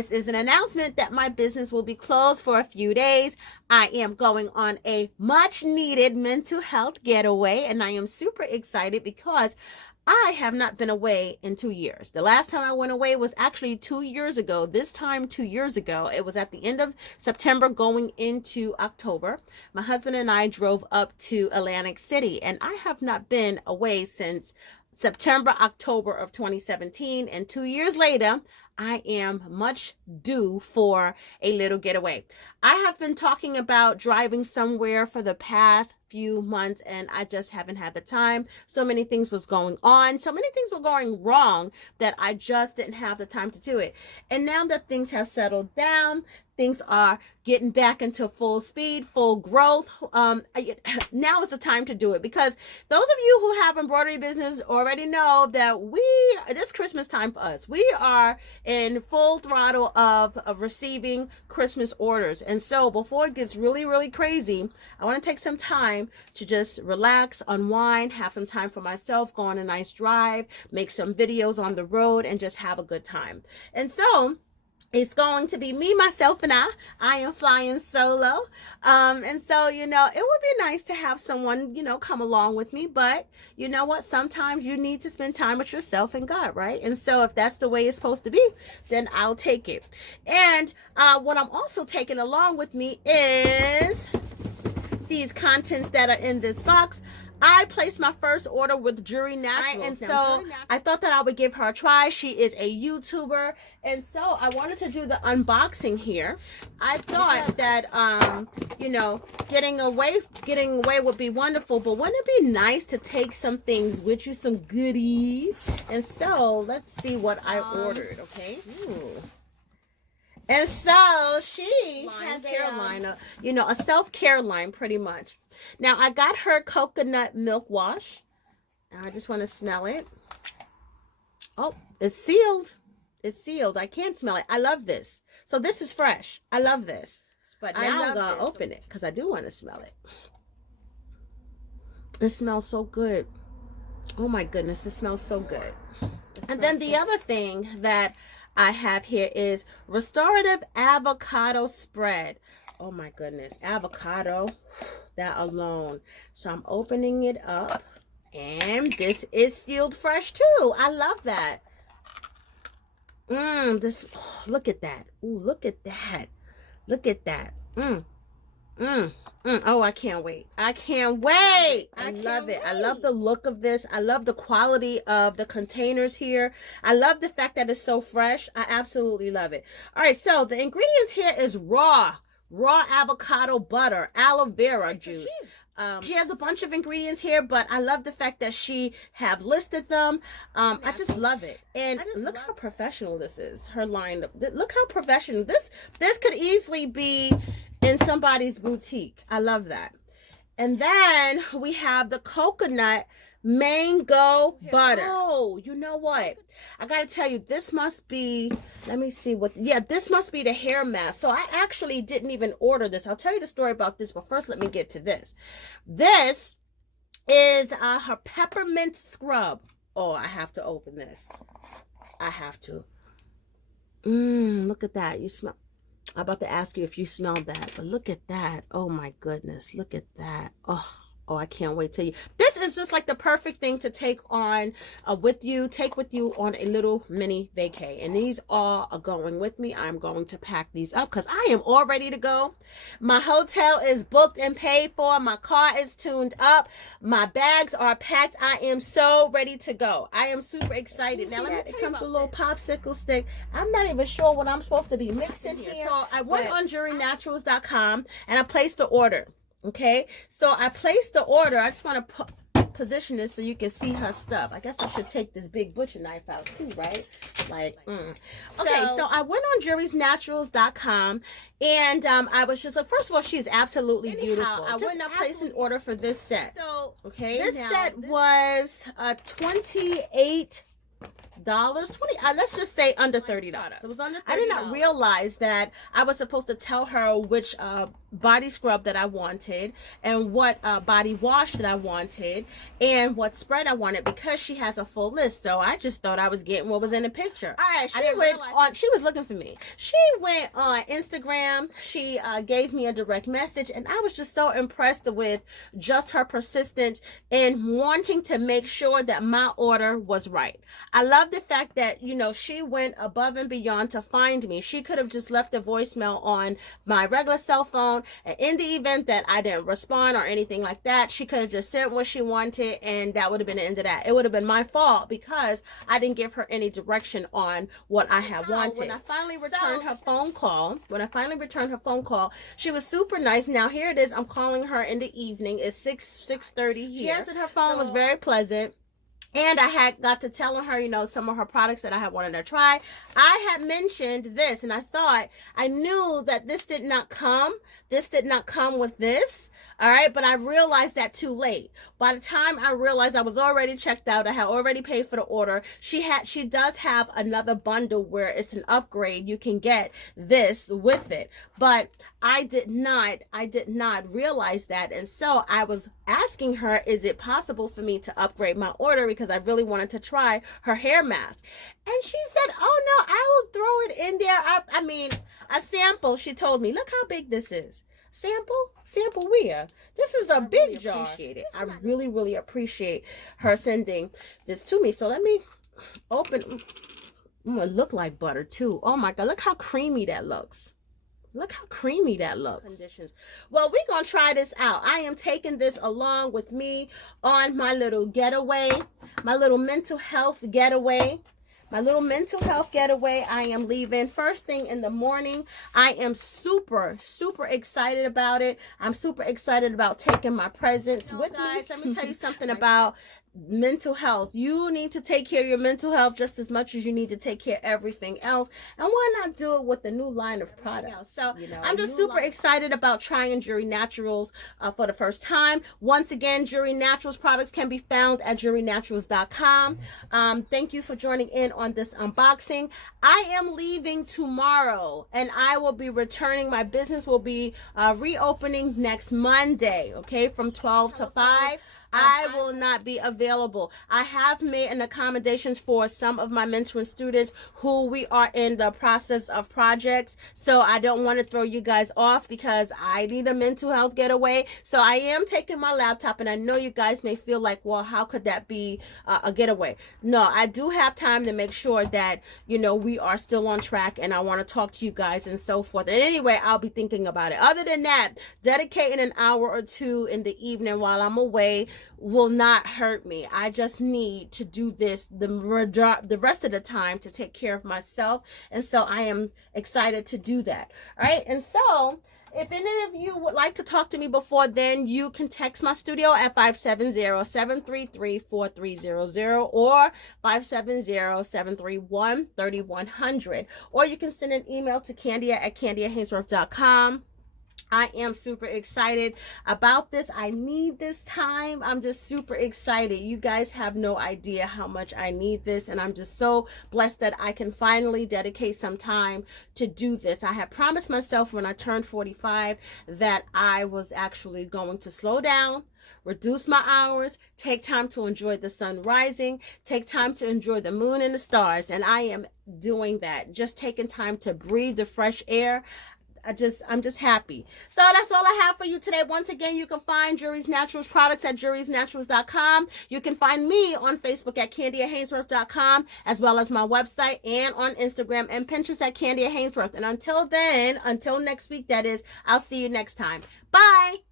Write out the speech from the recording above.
this is an announcement that my business will be closed for a few days. I am going on a much needed mental health getaway, and I am super excited because I have not been away in 2 years. The last time I went away was actually 2 years ago. This time, 2 years ago, it was at the end of September going into October. My husband and I drove up to Atlantic City, and I have not been away since September, October of 2017. And 2 years later, I am much due for a little getaway. I have been talking about driving somewhere for the past few months, and I just haven't had the time. So many things was going on. So many things were going wrong that I just didn't have the time to do it. And now that things have settled down, things are getting back into full speed, full growth. Now is the time to do it, because those of you who have embroidery business already know that this Christmas time for us, we are in full throttle of receiving Christmas orders. And so before it gets really, really crazy, I want to take some time to just relax, unwind, have some time for myself, go on a nice drive, make some videos on the road, and just have a good time. And so it's going to be me, myself, and I am flying solo. And so, it would be nice to have someone, come along with me. But you know what? Sometimes you need to spend time with yourself and God, right? And so if that's the way it's supposed to be, then I'll take it. And what I'm also taking along with me is these contents that are in this box. I placed my first order with Jiri Naturals, and so I thought that I would give her a try. She is a YouTuber, and so I wanted to do the unboxing here. I thought that, getting away would be wonderful, but wouldn't it be nice to take some things with you, some goodies? And so let's see what I ordered, okay? Ooh. And so she has a line, a self-care line pretty much. Now, I got her coconut milk wash. And I just want to smell it. Oh, it's sealed. It's sealed. I can't smell it. I love this. So this is fresh. I love this. But now I'm going to open it because I do want to smell it. It smells so good. Oh my goodness, it smells so good. And then the other thing that I have here is restorative avocado spread. Oh my goodness, avocado, that alone. So I'm opening it up, and this is sealed fresh too. I love that. Look at that. Ooh, look at that. Look at that. Oh, I can't wait. I can't wait. I love it. I love the look of this. I love the quality of the containers here. I love the fact that it's so fresh. I absolutely love it. All right, so the ingredients here is raw avocado butter, aloe vera juice. She has a bunch of ingredients here, but I love the fact that she have listed them. I just love it. And look how professional this is. Her line of, look how professional. This could easily be in somebody's boutique. I love that. And then we have the coconut mango butter. Oh, you know what? I gotta tell you, this must be, let me see this must be the hair mask. So I actually didn't even order this. I'll tell you the story about this, but first let me get to this. This is her peppermint scrub. Oh, I have to open this. I have to. Look at that. You smell. I'm about to ask you if you smell that, but look at that. Oh my goodness, look at that. Oh, I can't wait till you. This is just like the perfect thing to take on take with you on a little mini vacay. And these all are going with me. I'm going to pack these up because I am all ready to go. My hotel is booked and paid for. My car is tuned up. My bags are packed. I am so ready to go. I am super excited. Now let me tell you, it comes with a little popsicle stick. I'm not even sure what I'm supposed to be mixing here. So I went on JiriNaturals.com and I placed the order. Okay, so I placed the order. I just want to position this so you can see her stuff. I guess I should take this big butcher knife out too, right? Okay, so I went on JiriNaturals.com, and I was just like, first of all, she's absolutely beautiful. I went and placed an order for this set. So, okay, this set was $28. $20, let's just say under $30. It was under $30. I did not realize that I was supposed to tell her which body scrub that I wanted and what body wash that I wanted and what spread I wanted, because she has a full list. So I just thought I was getting what was in the picture. All right, she was looking for me. She went on Instagram. She gave me a direct message, and I was just so impressed with just her persistence in wanting to make sure that my order was right. I love the fact that, you know, she went above and beyond to find me. She could have just left a voicemail on my regular cell phone, and in the event that I didn't respond or anything like that, she could have just said what she wanted, and that would have been the end of that. It would have been my fault because I didn't give her any direction on what I had wanted. When I finally returned her phone call, she was super nice. Now here it is. I'm calling her in the evening. It's 6:30 here. She answered her phone, was very pleasant. And I had got to telling her, you know, some of her products that I had wanted to try. I had mentioned this, and I knew that this did not come with this. All right. But I realized that too late. By the time I realized I was already checked out, I had already paid for the order. She does have another bundle where it's an upgrade. You can get this with it. But I did not realize that. And so I was asking her, is it possible for me to upgrade my order? Because I really wanted to try her hair mask. And she said, oh no, I will throw it in there. I mean, a sample. She told me, look how big this is. Sample where? This is a big jar. I really appreciate her sending this to me. So let me open. It look like butter too. Oh my God, look how creamy that looks. Look how creamy that looks. Conditions. Well, we're going to try this out. I am taking this along with me on my little getaway, my little mental health getaway. I am leaving first thing in the morning. I am super excited about it. I'm super excited about taking my presents with me. Let me tell you something about mental health. You need to take care of your mental health just as much as you need to take care of everything else. And why not do it with the new line of products? So I'm just super excited about trying Jiri Naturals for the first time. Once again, Jiri Naturals products can be found at JiriNaturals.com. Thank you for joining in on this unboxing. I am leaving tomorrow, and I will be returning. My business will be reopening next Monday, okay, from 12 to 5. I will not be available. I have made an accommodations for some of my mentoring students who we are in the process of projects. So I don't want to throw you guys off because I need a mental health getaway. So I am taking my laptop, and I know you guys may feel like, well, how could that be a getaway? No, I do have time to make sure that, you know, we are still on track, and I want to talk to you guys and so forth. And anyway, I'll be thinking about it. Other than that, dedicating an hour or two in the evening while I'm away will not hurt me. I just need to do this the rest of the time to take care of myself. And so I am excited to do that. All right. And so if any of you would like to talk to me before then, you can text my studio at 570-733-4300 or 570-731-3100. Or you can send an email to Kandia at KandiaHaynesworth.com. I am super excited about this. I need this time. I'm just super excited. You guys have no idea how much I need this, and I'm just so blessed that I can finally dedicate some time to do this. I had promised myself when I turned 45 that I was actually going to slow down, reduce my hours, take time to enjoy the sun rising, take time to enjoy the moon and the stars, and I am doing that. Just taking time to breathe the fresh air. I'm just happy. So that's all I have for you today. Once again, you can find Jiri's Naturals products at Jiri'sNaturals.com. You can find me on Facebook at KandiaHaynesworth.com, as well as my website, and on Instagram and Pinterest at Kandia Haynesworth. And until then, until next week, that is, I'll see you next time. Bye.